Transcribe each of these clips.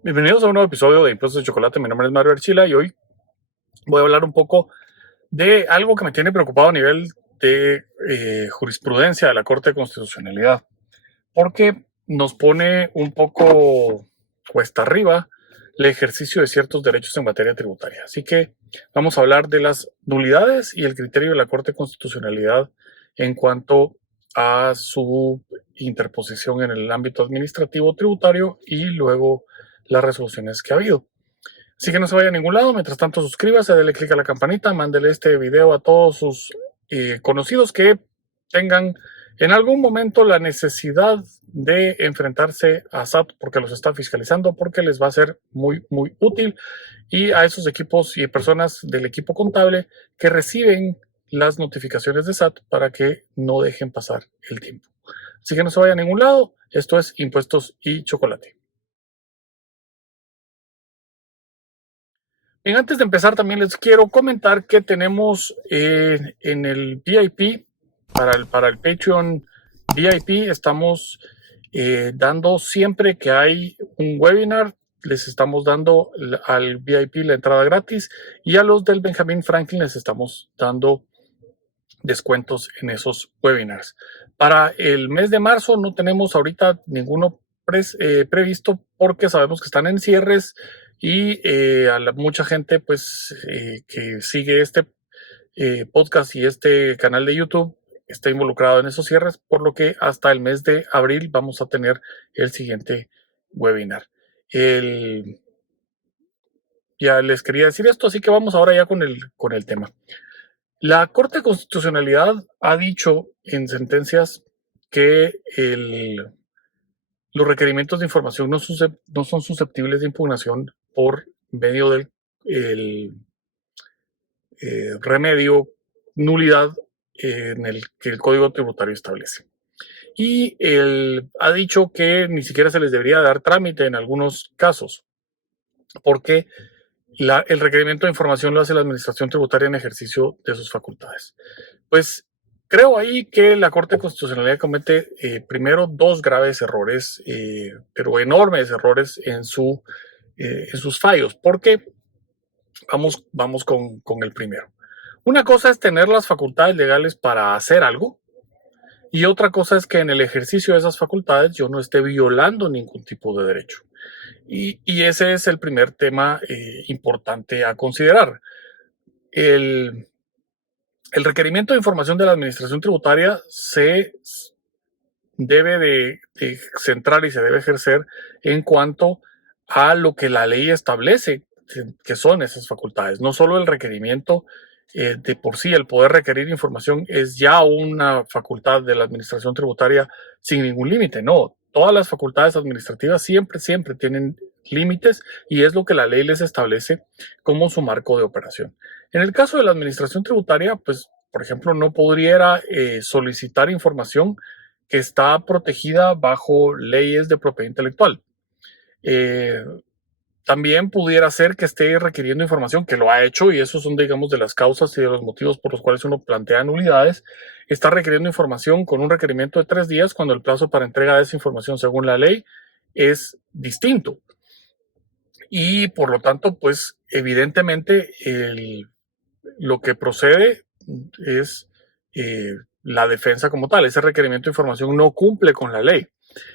Bienvenidos a un nuevo episodio de Impuestos de Chocolate. Mi nombre es Mario Archila y hoy voy a hablar un poco de algo que me tiene preocupado a nivel de jurisprudencia de la Corte de Constitucionalidad, porque nos pone un poco cuesta arriba el ejercicio de ciertos derechos en materia tributaria. Así que vamos a hablar de las nulidades y el criterio de la Corte de Constitucionalidad en cuanto a su interposición en el ámbito administrativo tributario y luego las resoluciones que ha habido. Así que no se vaya a ningún lado. Mientras tanto, suscríbase, dele clic a la campanita, mándele este video a todos sus conocidos que tengan en algún momento la necesidad de enfrentarse a SAT porque los está fiscalizando, porque les va a ser muy, muy útil. Y a esos equipos y personas del equipo contable que reciben las notificaciones de SAT para que no dejen pasar el tiempo. Así que no se vaya a ningún lado. Esto es Impuestos y Chocolate. Bien, antes de empezar también les quiero comentar que tenemos en el VIP, para el Patreon VIP, estamos dando siempre que hay un webinar, les estamos dando al VIP la entrada gratis y a los del Benjamin Franklin les estamos dando descuentos en esos webinars. Para el mes de marzo no tenemos ahorita ninguno previsto porque sabemos que están en cierres y mucha gente pues que sigue este podcast y este canal de YouTube está involucrado en esos cierres, por lo que hasta el mes de abril vamos a tener el siguiente webinar. Ya les quería decir esto, así que vamos ahora ya con el tema. La Corte de Constitucionalidad ha dicho en sentencias que los requerimientos de información no son susceptibles de impugnación por medio del el, remedio nulidad en el que el Código Tributario establece. Y él ha dicho que ni siquiera se les debería dar trámite en algunos casos, porque el requerimiento de información lo hace la Administración Tributaria en ejercicio de sus facultades. Pues creo ahí que la Corte de Constitucionalidad comete primero dos graves errores, pero enormes errores en sus fallos, porque vamos con el primero. Una cosa es tener las facultades legales para hacer algo y otra cosa es que en el ejercicio de esas facultades yo no esté violando ningún tipo de derecho. Y ese es el primer tema importante a considerar. El, el requerimiento de información de la Administración Tributaria se debe de centrar y se debe ejercer en cuanto a lo que la ley establece que son esas facultades. No solo el requerimiento de por sí, el poder requerir información es ya una facultad de la Administración Tributaria sin ningún límite. No, todas las facultades administrativas siempre tienen límites y es lo que la ley les establece como su marco de operación. En el caso de la Administración Tributaria, pues, por ejemplo, no podría solicitar información que está protegida bajo leyes de propiedad intelectual. Eh, También pudiera ser que esté requiriendo información, que lo ha hecho, y esos son, digamos, de las causas y de los motivos por los cuales uno plantea nulidades. Está requiriendo información con un requerimiento de 3 días cuando el plazo para entrega de esa información según la ley es distinto. Y por lo tanto, pues evidentemente lo que procede es la defensa como tal. Ese requerimiento de información no cumple con la ley.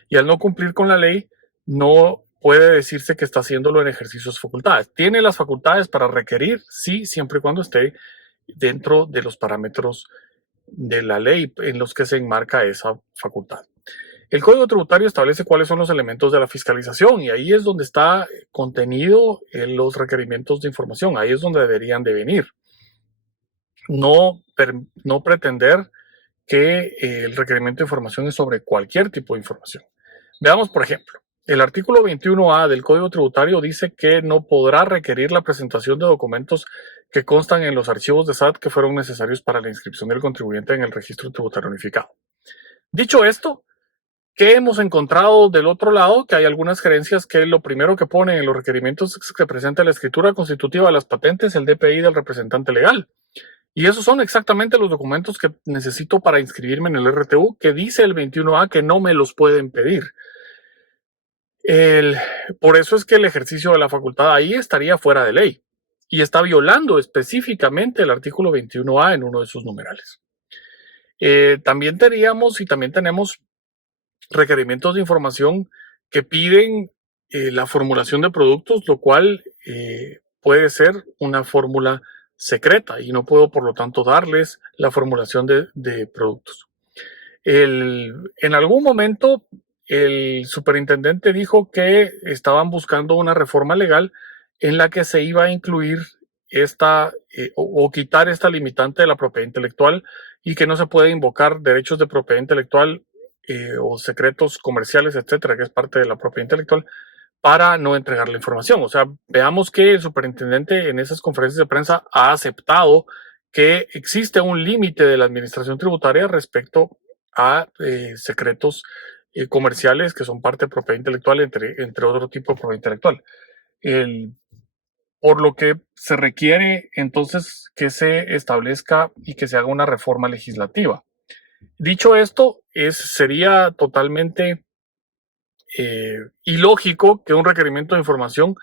Y al no cumplir con la ley, no puede decirse que está haciéndolo en ejercicio de sus facultades. Tiene las facultades para requerir, sí, siempre y cuando esté dentro de los parámetros de la ley en los que se enmarca esa facultad. El Código Tributario establece cuáles son los elementos de la fiscalización y ahí es donde está contenido en los requerimientos de información. Ahí es donde deberían de venir. No pretender que el requerimiento de información es sobre cualquier tipo de información. Veamos, por ejemplo, el artículo 21A del Código Tributario dice que no podrá requerir la presentación de documentos que constan en los archivos de SAT que fueron necesarios para la inscripción del contribuyente en el registro tributario unificado. Dicho esto, ¿qué hemos encontrado del otro lado? Que hay algunas gerencias que lo primero que ponen en los requerimientos es que presente la escritura constitutiva de las patentes, el DPI del representante legal. Y esos son exactamente los documentos que necesito para inscribirme en el RTU, que dice el 21A que no me los pueden pedir. Por eso es que el ejercicio de la facultad ahí estaría fuera de ley y está violando específicamente el artículo 21A en uno de sus numerales. También tenemos requerimientos de información que piden la formulación de productos, lo cual puede ser una fórmula secreta y no puedo, por lo tanto, darles la formulación de productos. En algún momento, el superintendente dijo que estaban buscando una reforma legal en la que se iba a incluir o quitar esta limitante de la propiedad intelectual y que no se puede invocar derechos de propiedad intelectual o secretos comerciales, etcétera, que es parte de la propiedad intelectual, para no entregar la información. O sea, veamos que el superintendente en esas conferencias de prensa ha aceptado que existe un límite de la administración tributaria respecto a secretos comerciales que son parte de propiedad intelectual, entre otro tipo de propiedad intelectual. Por lo que se requiere entonces que se establezca y que se haga una reforma legislativa. Dicho esto, sería totalmente ilógico que un requerimiento de información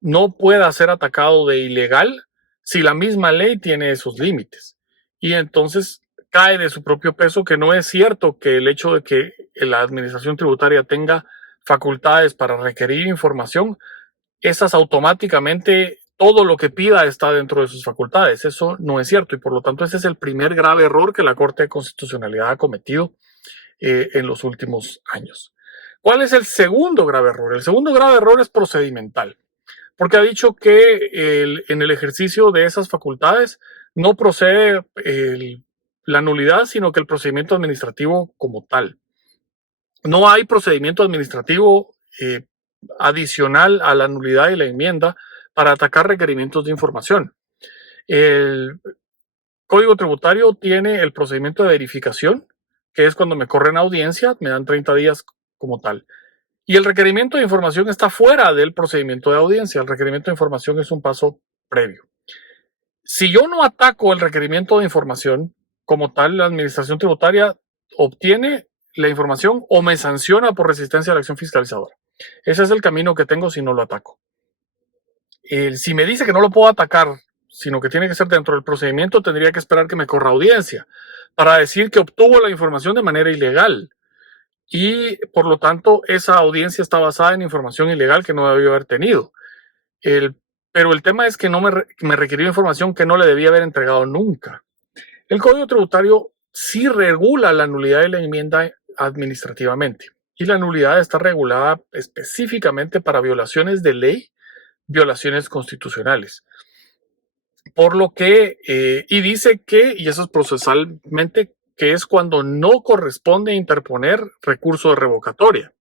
no pueda ser atacado de ilegal si la misma ley tiene esos límites. Y entonces cae de su propio peso que no es cierto que el hecho de que la administración tributaria tenga facultades para requerir información, esas automáticamente todo lo que pida está dentro de sus facultades. Eso no es cierto y por lo tanto ese es el primer grave error que la Corte de Constitucionalidad ha cometido en los últimos años. ¿Cuál es el segundo grave error? El segundo grave error es procedimental, porque ha dicho que en el ejercicio de esas facultades no procede la nulidad, sino que el procedimiento administrativo como tal. No hay procedimiento administrativo adicional a la nulidad y la enmienda para atacar requerimientos de información. El Código Tributario tiene el procedimiento de verificación, que es cuando me corren audiencia, me dan 30 días como tal. Y el requerimiento de información está fuera del procedimiento de audiencia. El requerimiento de información es un paso previo. Si yo no ataco el requerimiento de información como tal, la administración tributaria obtiene la información o me sanciona por resistencia a la acción fiscalizadora. Ese es el camino que tengo si no lo ataco. Si me dice que no lo puedo atacar, sino que tiene que ser dentro del procedimiento, tendría que esperar que me corra audiencia para decir que obtuvo la información de manera ilegal. Y por lo tanto, esa audiencia está basada en información ilegal que no debió haber tenido. Pero el tema es que no me requirió información que no le debía haber entregado nunca. El Código Tributario sí regula la nulidad y la enmienda administrativamente. Y la nulidad está regulada específicamente para violaciones de ley, violaciones constitucionales. Por lo que, y dice que, y eso es procesalmente, que es cuando no corresponde interponer recurso de revocatoria.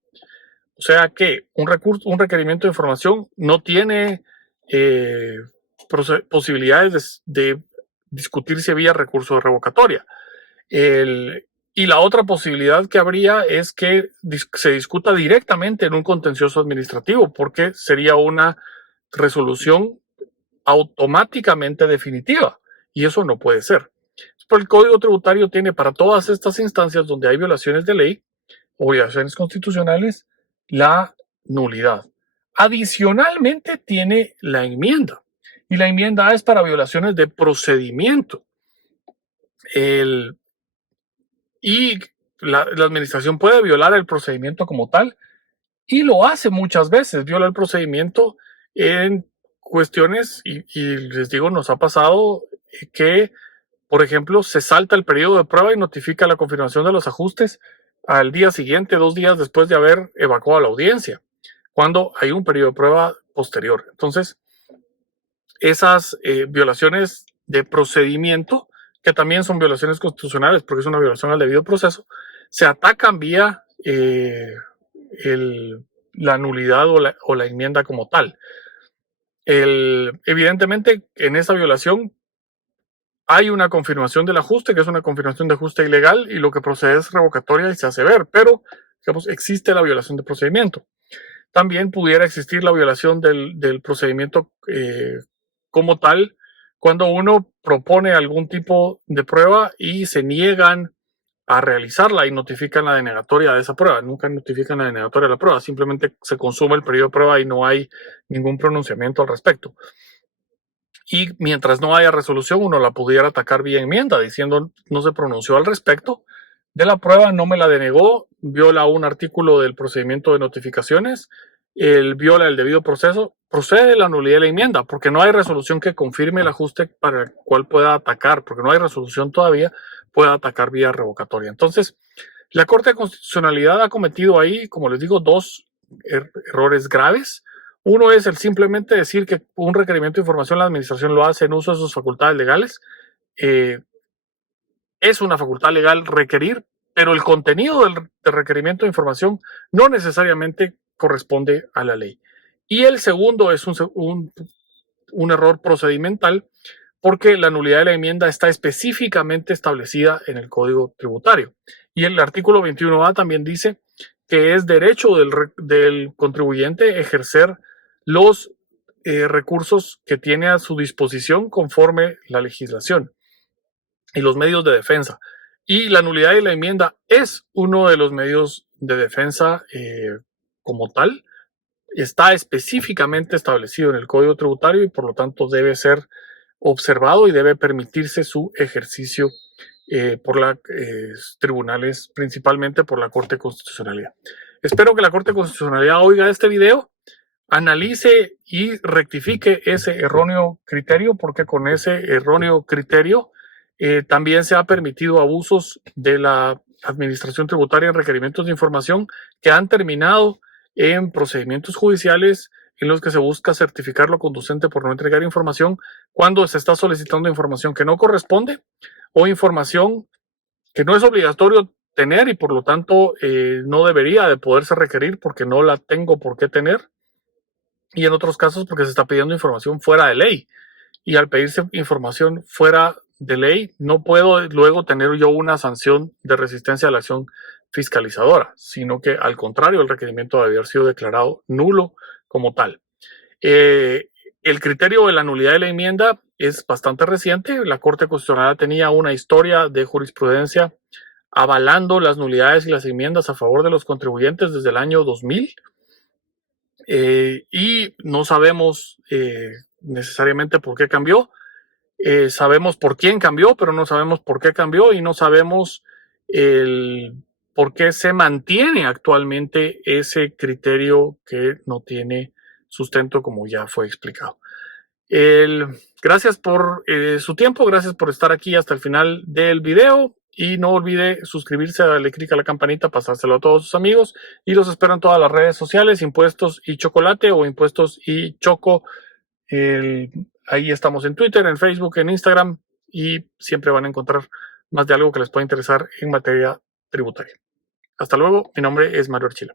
O sea que un requerimiento de información no tiene posibilidades de discutirse vía recurso de revocatoria. Y la otra posibilidad que habría es que se discuta directamente en un contencioso administrativo, porque sería una resolución automáticamente definitiva, y eso no puede ser. Pero el Código Tributario tiene para todas estas instancias donde hay violaciones de ley o violaciones constitucionales la nulidad. Adicionalmente tiene la enmienda, y la enmienda es para violaciones de procedimiento. La administración puede violar el procedimiento como tal y lo hace muchas veces, viola el procedimiento en cuestiones y les digo, nos ha pasado que, por ejemplo, se salta el periodo de prueba y notifica la confirmación de los ajustes al día siguiente, 2 días después de haber evacuado la audiencia, cuando hay un periodo de prueba posterior. Entonces, esas violaciones de procedimiento, que también son violaciones constitucionales porque es una violación al debido proceso, se atacan vía la nulidad o la enmienda como tal. Evidentemente, en esa violación hay una confirmación del ajuste, que es una confirmación de ajuste ilegal, y lo que procede es revocatoria y se hace ver, pero digamos, existe la violación de procedimiento. También pudiera existir la violación del procedimiento como tal cuando uno propone algún tipo de prueba y se niegan a realizarla y notifican la denegatoria de esa prueba. Nunca notifican la denegatoria de la prueba, simplemente se consume el periodo de prueba y no hay ningún pronunciamiento al respecto. Y mientras no haya resolución, uno la pudiera atacar vía enmienda, diciendo no se pronunció al respecto de la prueba, no me la denegó, viola un artículo del procedimiento de notificaciones, viola el debido proceso, procede la nulidad de la enmienda, porque no hay resolución que confirme el ajuste para el cual pueda atacar, porque no hay resolución todavía, pueda atacar vía revocatoria. Entonces, la Corte de Constitucionalidad ha cometido ahí, como les digo, dos errores graves. Uno es el simplemente decir que un requerimiento de información la administración lo hace en uso de sus facultades legales. Es una facultad legal requerir, pero el contenido del requerimiento de información no necesariamente corresponde a la ley. Y el segundo es un error procedimental porque la nulidad de la enmienda está específicamente establecida en el Código Tributario. Y el artículo 21A también dice que es derecho del contribuyente ejercer los recursos que tiene a su disposición conforme la legislación y los medios de defensa. Y la nulidad de la enmienda es uno de los medios de defensa como tal. Está específicamente establecido en el Código Tributario y por lo tanto debe ser observado y debe permitirse su ejercicio por los tribunales, principalmente por la Corte de Constitucionalidad. Espero que la Corte de Constitucionalidad oiga este video, analice y rectifique ese erróneo criterio, porque con ese erróneo criterio también se ha permitido abusos de la administración tributaria en requerimientos de información que han terminado en procedimientos judiciales en los que se busca certificar lo conducente por no entregar información cuando se está solicitando información que no corresponde o información que no es obligatorio tener y por lo tanto no debería de poderse requerir porque no la tengo por qué tener, y en otros casos porque se está pidiendo información fuera de ley, y al pedirse información fuera de ley no puedo luego tener yo una sanción de resistencia a la acción fiscalizadora, sino que al contrario, el requerimiento debe haber sido declarado nulo como tal. El criterio de la nulidad de la enmienda es bastante reciente. La Corte Constitucional tenía una historia de jurisprudencia avalando las nulidades y las enmiendas a favor de los contribuyentes desde el año 2000, y no sabemos necesariamente por qué cambió. Sabemos por quién cambió, pero no sabemos por qué cambió y no sabemos por qué se mantiene actualmente ese criterio que no tiene sustento, como ya fue explicado. Gracias por su tiempo, gracias por estar aquí hasta el final del video y no olvide suscribirse, darle clic a la campanita, pasárselo a todos sus amigos y los espero en todas las redes sociales, Impuestos y Chocolate o Impuestos y Choco. Ahí estamos en Twitter, en Facebook, en Instagram y siempre van a encontrar más de algo que les pueda interesar en materia tributaria. Hasta luego, mi nombre es Mario Archila.